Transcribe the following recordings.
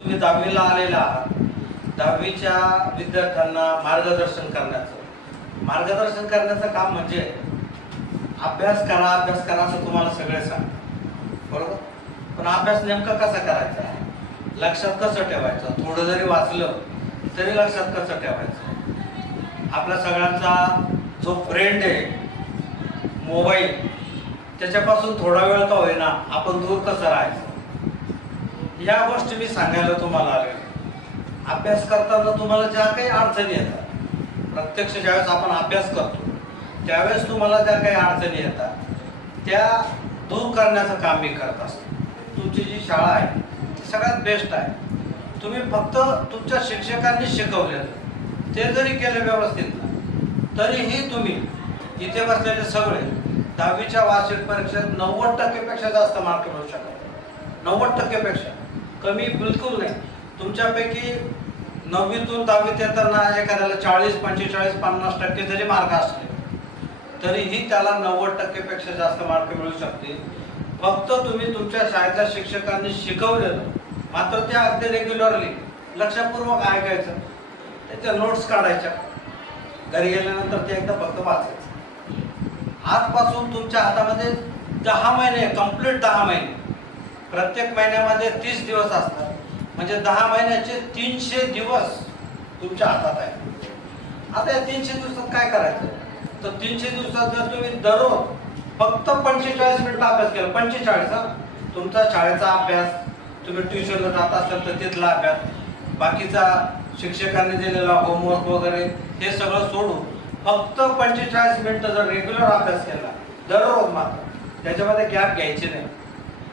तुम्ही 10वीला आलेला आहात. 10वीच्या विद्यार्थ्यांना मार्गदर्शन करण्याचं काम म्हणजे अभ्यास करा असं तुम्हाला सगळे सांग, बरोबर. पण अभ्यास नेमका कसा करायचा, लक्षात कसं ठेवायचं, थोडं जरी वाचलं तरी लक्षात कसं ठेवायचं. आपल्या सगळ्यांचा जो फ्रेंड आहे मोबाईल, त्याच्यापासून थोडा वेळ का होईना आपण दूर कसं राहायचं, या गोष्टी मी सांगायला तुम्हाला आले. अभ्यास करताना तुम्हाला ज्या काही अडचणी येतात, प्रत्यक्ष ज्यावेळेस आपण अभ्यास करतो त्यावेळेस तुम्हाला ज्या काही अडचणी येतात त्या दूर करण्याचं काम मी करत असतो. तुमची जी शाळा आहे ती सगळ्यात बेस्ट आहे. तुम्ही फक्त तुमच्या शिक्षकांनी शिकवलेलं ते जरी केलं व्यवस्थित तरीही तुम्ही इथे बसलेले सगळे 10वीच्या वार्षिक परीक्षेत 90% पेक्षा जास्त मार्क मिळू शकतात. 90% पेक्षा कमी बिलकुल नाही. तुमच्यापैकी 9वीतून 10वीत येताना एखाद्याला 40, 45, 50% जरी मार्क असले तरीही त्याला 90% पेक्षा जास्त मार्क मिळू शकते. फक्त तुम्ही तुमच्या शाळेच्या शिक्षकांनी शिकवलेलं, मात्र ते अगदी रेग्युलरली लक्षपूर्वक ऐकायचं, त्याच्या नोट्स काढायच्या, घरी गेल्यानंतर ते एकदा फक्त वाचायचं. आजपासून तुमच्या हातामध्ये 10 महिने, कंप्लीट 10 महिने, प्रत्येक महिन्यामध्ये 30 दिवस असतात, म्हणजे 10 महिन्याचे 300 दिवस तुमच्या हातात आहे. आता या 300 दिवसात काय करायचं, तर 300 दिवसात जर तुम्ही दररोज फक्त 45 मिनिटं अभ्यास केला, 45, तुमचा शाळेचा अभ्यास, तुम्ही ट्युशनला जात असाल तर तिथला अभ्यास, बाकीचा शिक्षकांनी दिलेला होमवर्क वगैरे हे सगळं सोडून फक्त 45 मिनिटं जर रेग्युलर अभ्यास केला दररोज, मात्र त्याच्यामध्ये गॅप घ्यायची नाही,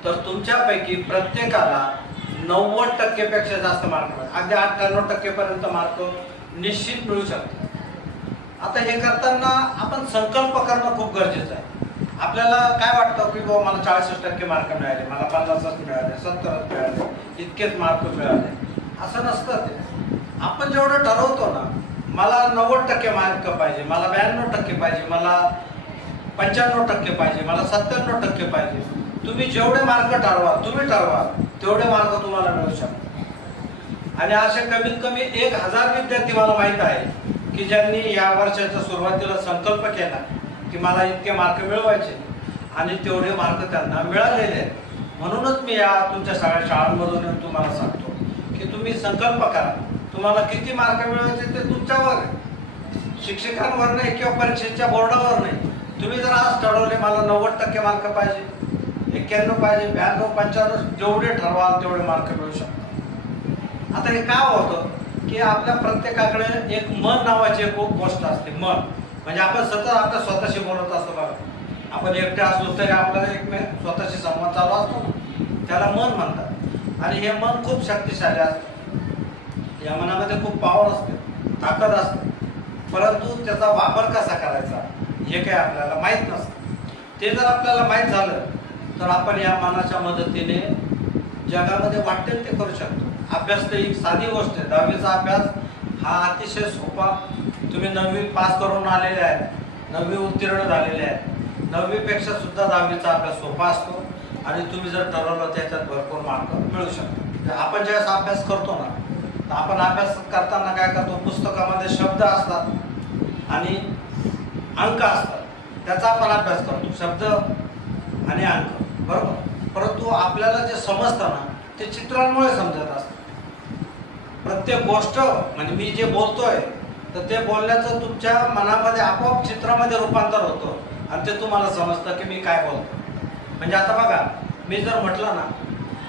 तर तुमच्यापैकी प्रत्येकाला 90% पेक्षा जास्त मार्क मिळेल. अगदी 98% पर्यंत मार्क निश्चित मिळू शकते. आता हे करताना आपण संकल्प करणं खूप गरजेचं आहे. आपल्याला काय वाटतं की बाबा मला 40% मार्क मिळाले, मला 50 मिळाले, 70 मिळाले, इतकेच मार्क मिळाले, असं नसतं ते. आपण जेवढं ठरवतो ना, मला 90% मार्क पाहिजे, मला 92% पाहिजे, मला 95% पाहिजे, मला 97% पाहिजे, तुम्ही जेवढे मार्क तुम्ही ठरवा तेवढे मार्क तुम्हाला मिळू शकतात. आणि असे कमीत कमी 1000 विद्यार्थी मला माहित आहे की ज्यांनी या वर्षाच्या सुरुवातीला संकल्प केला की मला इतके मार्क मिळवायचे आणि तेवढे मार्क त्यांना मिळालेले आहेत. म्हणूनच मी या तुमच्या सगळ्या शाळांमधून येऊन तुम्हाला सांगतो की तुम्ही संकल्प करा. तुम्हाला किती मार्क मिळवायचे ते तुमच्यावर आहे, शिक्षकांवर नाही किंवा परीक्षेच्या बोर्डावर नाही. तुम्ही जर आज ठरवले मला 90% मार्क पाहिजे, 91 पाहिजे, 92, 95, जेवढे ठरवाल तेवढे मार्क मिळू शकतात. आता हे काय होतं की आपल्या प्रत्येकाकडे एक मन नावाची एक गोष्ट असते. मन म्हणजे आपण सतत आपल्या स्वतःशी बोलत असतो बघा. आपण एकटे असलो तरी आपल्याला एक स्वतःशी संवाद चालू असतो, त्याला मन म्हणतात. आणि हे मन खूप शक्तिशाली असतं, या मनामध्ये खूप पॉवर असते, ताकद असते, परंतु त्याचा वापर कसा करायचा हे काही आपल्याला माहीत नसतं. ते जर आपल्याला माहीत झालं तर आपण या मनाच्या मदतीने जगामध्ये वाटेल ते करू शकतो. अभ्यास तर एक साधी गोष्ट आहे. 10वीचा अभ्यास हा अतिशय सोपा. तुम्ही 9वी पास करून आलेले आहेत, 9वी उत्तीर्ण झालेले आहेत, 9वी पेक्षा सुद्धा 10वीचा अभ्यास सोपा असतो आणि तुम्ही जर ठरवलं त्याच्यात भरपूर मार्क मिळू शकतात. आपण ज्यावेळेस अभ्यास करतो ना, तर आपण अभ्यास करताना काय करतो, पुस्तकामध्ये शब्द असतात आणि अंक असतात, त्याचा आपण अभ्यास करतो, शब्द आणि अंक, बरोबर. परंतु आपल्याला जे समजतं ना ते चित्रांमुळे समजत असतं. प्रत्येक गोष्ट म्हणजे मी जे बोलतोय तर ते बोलण्याचं तुमच्या मनामध्ये आपोआप चित्रामध्ये रूपांतर होतं आणि ते तुम्हाला समजतं की मी काय बोलतो. म्हणजे आता बघा, मी जर म्हटलं ना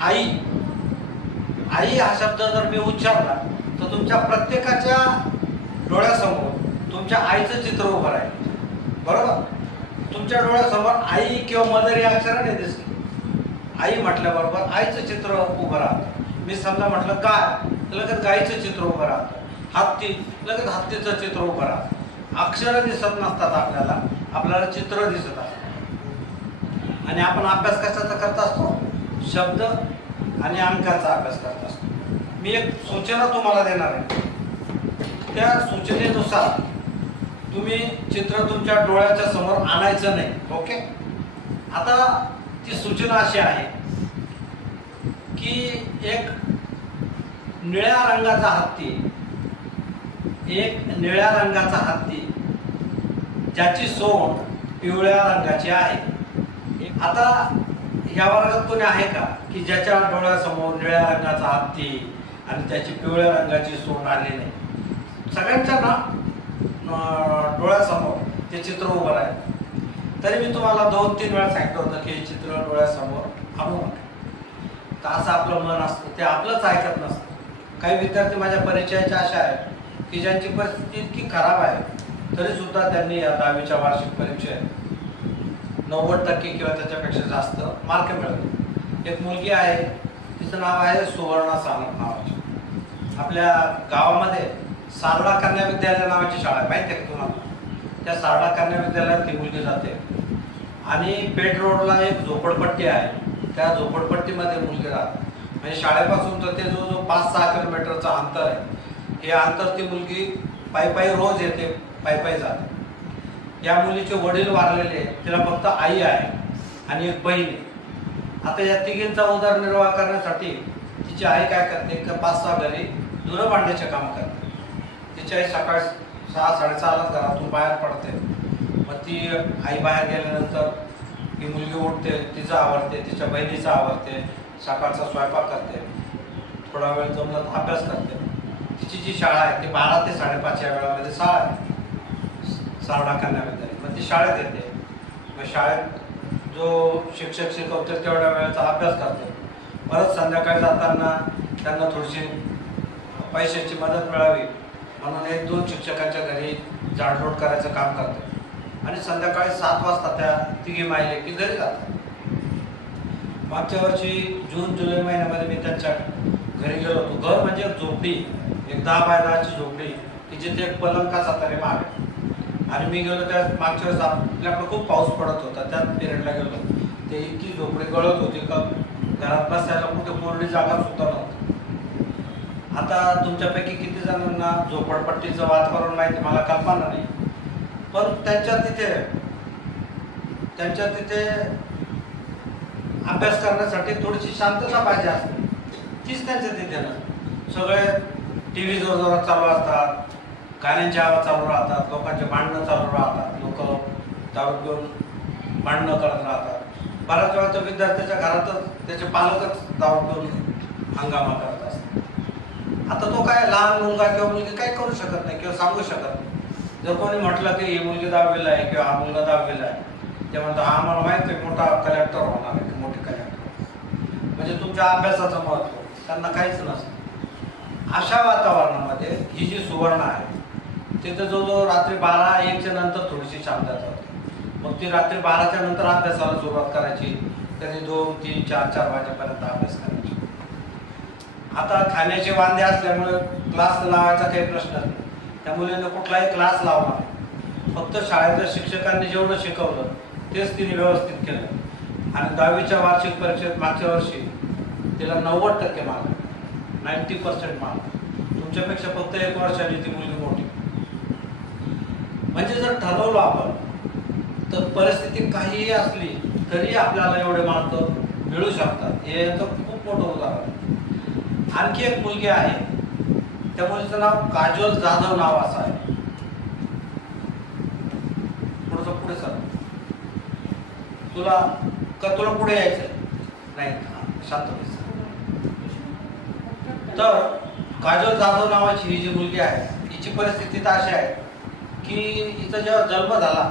आई, आई हा शब्द जर मी उच्चारला तर तुमच्या प्रत्येकाच्या डोळ्यासमोर तुमच्या आईचं चित्र उभं राहील, बरोबर. तुमच्या डोळ्यासमोर आई किंवा मदर या अक्षराने दिसते. आई म्हटल्याबरोबर आईचं चित्र उभं राहतं. मी समजा म्हटलं गाय, लगेच गायीचं चित्र उभं राहतं. हत्ती, लगेच हत्तीचं चित्र उभं राहतं. अक्षरं दिसत नसतात आपल्याला, आपल्याला चित्र दिसत असतं. आणि आपण अभ्यास कशाचा करत असतो, शब्द आणि अंकाचा अभ्यास करत असतो. मी एक सूचना तुम्हाला देणार आहे, त्या सूचनेनुसार तुम्ही चित्र तुमच्या डोळ्याच्या समोर आणायचं नाही, ओके. आता ती सूचना अशी आहे की एक निळ्या रंगाचा हत्ती, एक निळ्या रंगाचा हत्ती ज्याची सोंड पिवळ्या रंगाची आहे. आता ह्या वर्गात कोणी आहे का की ज्याच्या डोळ्यासमोर निळ्या रंगाचा हत्ती आणि त्याची पिवळ्या रंगाची सोंड आली नाही? सगळ्यांच्या ना डोळ्यासमोर ते चित्र उभं आहे. तरी मी तुम्हाला 2-3 वेळा सांगितलं होतं की हे चित्र डोळ्यासमोर आणू नका. तर असं आपलं मन असतं, ते आपलंच ऐकत नसतं. काही विद्यार्थी माझ्या परिचयाचे असे आहेत की ज्यांची परिस्थिती इतकी खराब आहे तरी सुद्धा त्यांनी या 10वीच्या वार्षिक परीक्षेत 90% किंवा त्याच्यापेक्षा जास्त मार्क मिळवले. एक मुलगी आहे, तिचं नाव आहे सुवर्णा सानप नावाची. आपल्या गावामध्ये सारडा कन्या विद्यालय नावाची शाळा आहे, माहिती आहे का तुम्हाला? त्या सारडा कन्या विद्यालयात ती मुलगी जाते आणि पेठ रोडला एक झोपडपट्टी आहे, त्या झोपडपट्टीमध्ये मुलगी राहते. म्हणजे शाळेपासून तर ते जो 5-6 किलोमीटरचं अंतर आहे, हे अंतर ती मुलगी पायी रोज येते, पायी जाते. या मुलीचे वडील वारलेले, तिला फक्त आई आहे आणि एक बहीण आहे. आता या तिघींचा उदरनिर्वाह करण्यासाठी तिची आई काय करते, 5-6 घरी धुणं भांड्याचे काम करते. तिची आई सकाळी 6-6:30 घरातून बाहेर पडते. मग ती आई बाहेर गेल्यानंतर ही मुलगी उठते, तिचं आवरते, तिच्या बहिणीचं आवरते, सकाळचा स्वयंपाक करते, थोडा वेळ जमला अभ्यास करते. तिची जी शाळा आहे ती 12 ते 5:30 या वेळामध्ये शाळा आहे, सारडा कन्या विद्यालय. मग ती शाळेत येते. मग शाळेत जो शिक्षक शिकवते तेवढ्या वेळेचा अभ्यास करते. परत संध्याकाळी जाताना त्यांना थोडीशी पैशाची मदत मिळावी म्हणून 1-2 शिक्षकांच्या घरी झाडलोट करायचं काम करते आणि संध्याकाळी 7 वाजता त्या तिघी मायले की घरी जातात. मागच्या वर्षी जून-जुलै महिन्यामध्ये मी त्यांच्या घरी गेलो होतो. घर म्हणजे झोपडी, एक 10 बाय 10ची झोपडी की जिथे एक पलंकाचा तरी माग. आणि मी गेलो त्या मागच्या वेळेस आपल्याकडे खूप पाऊस पडत होता, त्याच पिरियडला गेलो. ते इतकी झोपडी गळत होती का घरात बसायला कुठे कोरडी जागा सुद्धा नव्हती. आता तुमच्यापैकी किती जणांना झोपडपट्टीचं वातावरण माहिती मला कल्पना नाही, पण त्यांच्या तिथे अभ्यास करण्यासाठी थोडीशी शांतता पाहिजे असते. तीच त्यांच्या तिथे ना. सगळे टीव्ही जोरजोरात चालू असतात, गाण्यांची आवाज चालू राहतात, लोकांचे भांडणं चालू राहतात, लोक दारू घेऊन भांडणं करत राहतात. बऱ्याच वेळा तर विद्यार्थ्याच्या घरातच त्याचे पालकच दारू घेऊन हंगामा करत असतात. आता तो काय लहान मुलगा किंवा मुलगी काय करू शकत नाही किंवा सांगू शकत नाही. जर कोणी म्हटलं की ही मुलगी 10वीला आहे किंवा हा मुलगा 10वीला आहे, ते म्हणतो हा आम्हाला माहिती आहे मोठा कलेक्टर होणार आहे, मोठे कलेक्टर. म्हणजे तुमच्या अभ्यासाचं महत्त्व त्यांना काहीच नसतं. अशा वातावरणामध्ये ही जी सुवर्ण आहे तिथं जो रात्री 12-1च्या नंतर थोडीशी शांतता होती. मग ती रात्री 12च्या नंतर अभ्यासाला सुरुवात करायची, कधी 2-3-4 वाजेपर्यंत अभ्यास करायची. आता खाण्याचे वांदे असल्यामुळे क्लास लावायचा काही प्रश्न नाही. त्या मुलीने कुठलाही क्लास लावला नाही, फक्त शाळेच्या शिक्षकांनी जेवढं शिकवलं तेच तिने व्यवस्थित केलं. आणि 10वीच्या वार्षिक परीक्षेत मागच्या वर्षी तिला 90% मार्क, 90% मार्क. तुमच्यापेक्षा फक्त 1 वर्षाने ती मुलगी मोठी. म्हणजे जर ठरवलं आपण तर परिस्थिती काहीही असली तरी आपल्याला एवढे मार्क मिळू शकतात. हे तर खूप मोठं उदाहरण. आणखी एक मुलगी आहे, त्या मुलीचं नाव काजोल जाधव नाव असं आहे. पुढे सर तुला पुढे यायचंय नाही, शांत बस. तर काजोल जाधव नावाची ही जी मुलगी आहे हिची परिस्थिती तर अशी आहे की हिचा जेव्हा जन्म झाला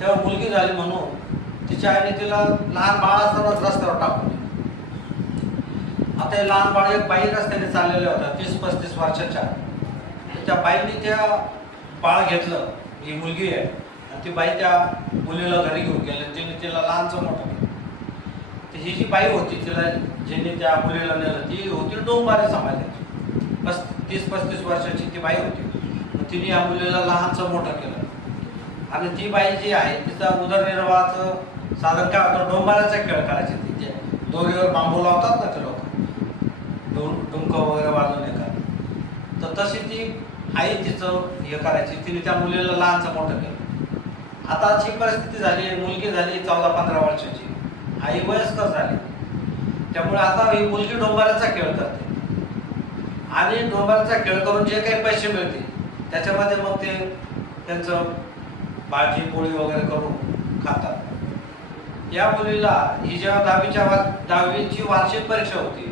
तेव्हा मुलगी झाली म्हणून तिच्या आईने तिला लहान बाळ असतानाच रस्त्यावर टाकून. आता हे लहान बाळ एक बाई रस्त्याने चाललेल्या होत्या 30-35 वर्षाच्या. त्या बाईंनी त्या बाळ घेतलं, ही मुलगी आहे, आणि ती बाई त्या मुलीला घरी घेऊन गेली, तिने तिला लहानचं मोठं केलं. ही जी बाई होती तिला जिने त्या मुलीला नेलं ती होती डोंबारी समाजाची, 30-35 वर्षाची ती बाई होती. तिने या मुलीला लहानचं मोठं केलं. आणि ती बाई जी आहे तिचा उदरनिर्वाहाचं साधन काय होतं, डोंबाऱ्याचा खेळ करायचे. तिथे दोरीवर बांबू लावतात ना ते लोक, डुंक वगैरे वाजवून येतात. तर तशी ती आई तिचं हे करायची. तिने त्या मुलीला लहानचं मोठं केलं. आता अशी परिस्थिती झाली, मुलगी झाली 14-15 वर्षाची, आई वयस्कर झाली. त्यामुळे आता ही मुलगी डोंबाऱ्याचा खेळ करते. आणि डोंगराचा खेळ करून जे काही पैसे मिळतील त्याच्यामध्ये मग ते त्यांचं भाजी पोळी वगैरे करून खातात. या मुलीला ही जेव्हा 10वीची वार्षिक परीक्षा होती,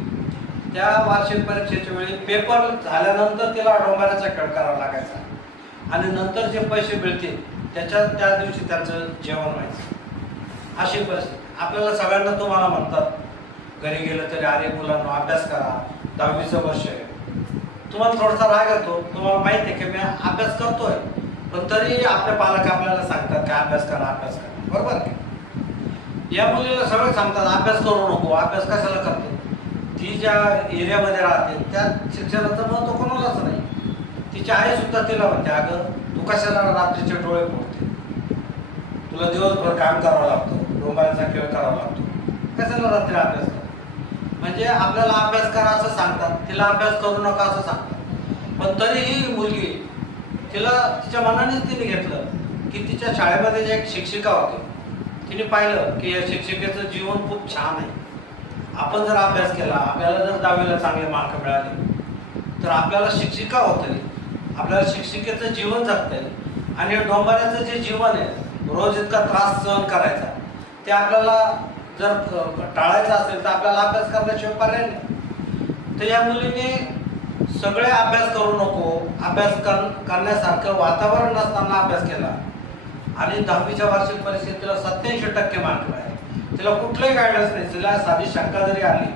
त्या वार्षिक परीक्षेच्या वेळी पेपर झाल्यानंतर तिला डोंगराचा खेळ करावा लागायचा आणि नंतर जे पैसे मिळतील त्या दिवशी त्यांचं जेवण व्हायचं. अशी परिस्थिती. आपल्याला सगळ्यांना तुम्हाला म्हणतात घरी गेलं तरी, अरे मुलांना अभ्यास करा, 10वीचं वर्ष आहे. तुम्हाला थोडासा राग येतो, तुम्हाला माहिती आहे की मी अभ्यास करतोय, पण तरी आपले पालक आपल्याला सांगतात की अभ्यास करा, अभ्यास करा. बरोबर आहे. या मुलीला सगळं सांगतात अभ्यास करू नको, अभ्यास कशाला करते. ती ज्या एरियामध्ये राहते त्या शिक्षणाचं महत्व कोणालाच नाही. तिची आई सुद्धा तिला म्हणते, अगं तू कशाला रात्रीचे डोळे फोडते, तुला दिवसभर काम करावं लागतं, डोंगराचा खेळ करावा लागतो, कशाला रात्री अभ्यास कर. म्हणजे आपल्याला अभ्यास करा असं सांगतात, तिला अभ्यास करू नका असं सांगतात. पण तरीही मुलगी तिला तिच्या मनानेच तिने घेतलं की तिच्या शाळेमध्ये जे एक शिक्षिका होते, तिने पाहिलं की या शिक्षिकेचं जीवन खूप छान आहे. आपण जर अभ्यास केला, आपल्याला जर 10वीला चांगले मार्क मिळाले तर आपल्याला शिक्षिका होता येईल, आपल्याला शिक्षिकेचं जीवन जगता येईल. आणि डोंबाऱ्याचं जे जीवन आहे, रोज इतका त्रास सहन करायचा, ते आपल्याला जर टाळायचं असेल तर आपल्याला अभ्यास करण्याशिवाय पर्याय नाही. तर या मुलीने सगळे अभ्यास करू नको, अभ्यास करण्यासारखं वातावरण नसताना अभ्यास केला आणि 10वीच्या वार्षिक परीक्षेत तिला 87% मार्क मिळाले. तिला कुठलंही गायडन्स नाही. तिला साधी शंका जरी आली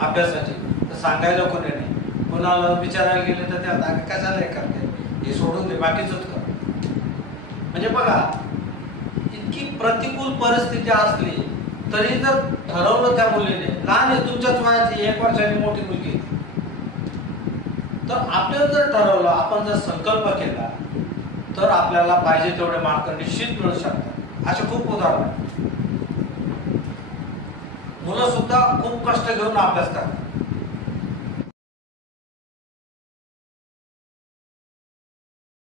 अभ्यासाची तर सांगायला कोणी नाही. कोणाला विचारायला गेले तर त्या कशाला हे करते, हे सोडून दे, बाकीच कर. म्हणजे बघा, इतकी प्रतिकूल परिस्थिती असली तरी जर ठरवलं त्या मुलीने, लहान आहे तुमच्याच वयाची, 1 वर्षाची मोठी मुलगी, तर आपल्याला जर ठरवलं, आपण जर संकल्प केला तर आपल्याला पाहिजे तेवढे मार्क निश्चित मिळू शकतात. असे खूप उदाहरण. मुलं सुद्धा खूप कष्ट घेऊन अभ्यास करतात.